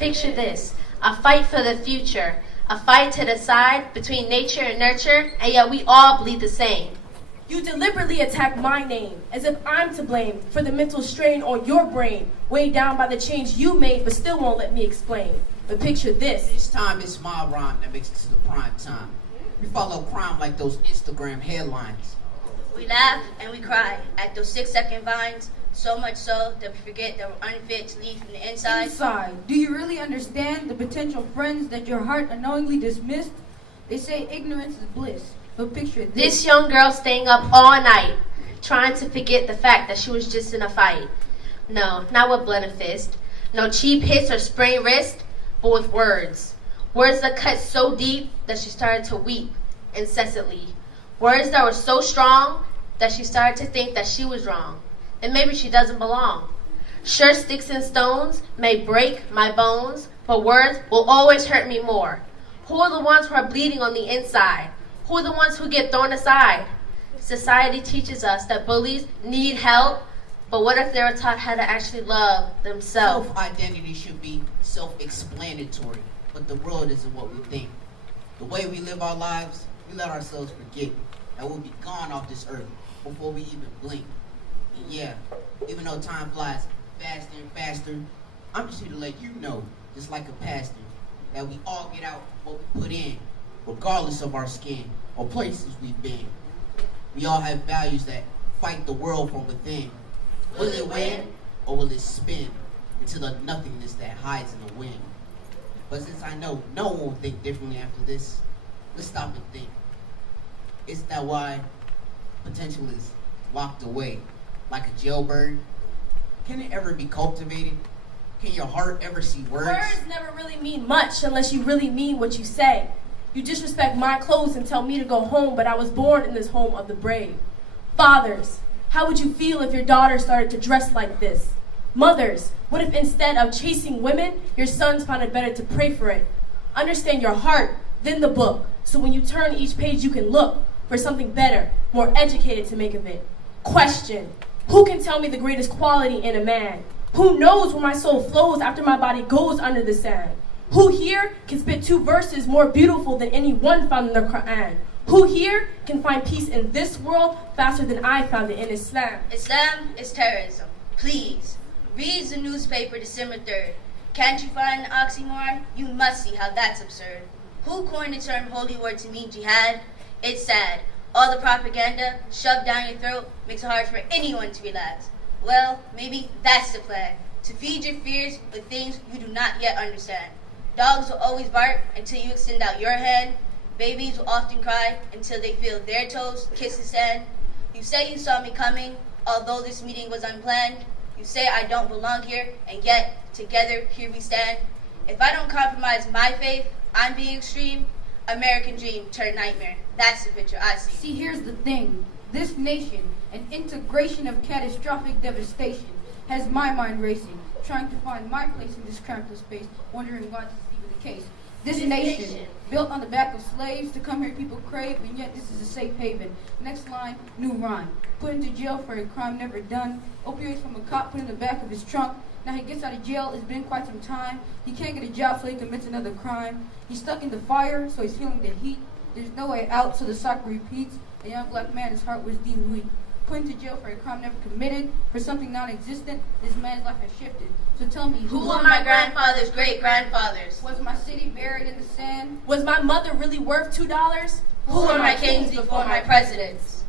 Picture this, a fight for the future, a fight to decide between nature and nurture, and yet we all bleed the same. You deliberately attack my name, as if I'm to blame for the mental strain on your brain, weighed down by the change you made, but still won't let me explain. But picture this. This time it's my rhyme that makes it to the prime time. We follow crime like those Instagram headlines. We laugh and we cry at those 6-second vines, so much so that we forget that we're unfit to lead from the inside. Inside, do you really understand the potential friends that your heart unknowingly dismissed? They say ignorance is bliss, but picture this. This young girl staying up all night, trying to forget the fact that she was just in a fight. No, not with blood and fist. No cheap hits or sprained wrist, but with words. Words that cut so deep that she started to weep incessantly. Words that were so strong that she started to think that she was wrong, and maybe she doesn't belong. Sure, sticks and stones may break my bones, but words will always hurt me more. Who are the ones who are bleeding on the inside? Who are the ones who get thrown aside? Society teaches us that bullies need help, but what if they were taught how to actually love themselves? Self-identity should be self-explanatory, but the world isn't what we think. The way we live our lives, we let ourselves forget that we'll be gone off this earth before we even blink. And yeah, even though time flies faster and faster, I'm just here to let you know, just like a pastor, that we all get out what we put in, regardless of our skin or places we've been. We all have values that fight the world from within. Will it win or will it spin into the nothingness that hides in the wind? But since I know no one will think differently after this, let's stop and think. Is that why potential is locked away like a jailbird? Can it ever be cultivated? Can your heart ever see words? Words never really mean much unless you really mean what you say. You disrespect my clothes and tell me to go home, but I was born in this home of the brave. Fathers, how would you feel if your daughter started to dress like this? Mothers, what if instead of chasing women, your sons found it better to pray for it? Understand your heart, then the book, so when you turn each page you can look for something better, more educated to make of it. Question, who can tell me the greatest quality in a man? Who knows where my soul flows after my body goes under the sand? Who here can spit 2 verses more beautiful than any one found in the Quran? Who here can find peace in this world faster than I found it in Islam? Islam is terrorism. Please, read the newspaper December 3rd. Can't you find an oxymoron? You must see how that's absurd. Who coined the term holy war to mean jihad? It's sad. All the propaganda shoved down your throat makes it hard for anyone to relax. Well, maybe that's the plan. To feed your fears with things you do not yet understand. Dogs will always bark until you extend out your hand. Babies will often cry until they feel their toes kiss the sand. You say you saw me coming, although this meeting was unplanned. You say I don't belong here, and yet together here we stand. If I don't compromise my faith, I'm being extreme. American dream turned nightmare. That's the picture I see. See, here's the thing. This nation, an integration of catastrophic devastation, has my mind racing, trying to find my place in this cramped space, wondering why this is even the case. This nation, built on the back of slaves, to come here people crave, and yet this is a safe haven. Next line, new rhyme. Put into jail for a crime never done. Opioids from a cop put in the back of his trunk. Now he gets out of jail, it's been quite some time. He can't get a job, so he commits another crime. He's stuck in the fire, so he's feeling the heat. There's no way out, so the cycle repeats. A young black man, his heart was deemed weak. Put into jail for a crime never committed, for something non-existent, this man's life has shifted. So tell me, who were my grandfather's great-grandfathers? Was my city buried in the sand? Was my mother really worth $2? Who were my kings before my presidents?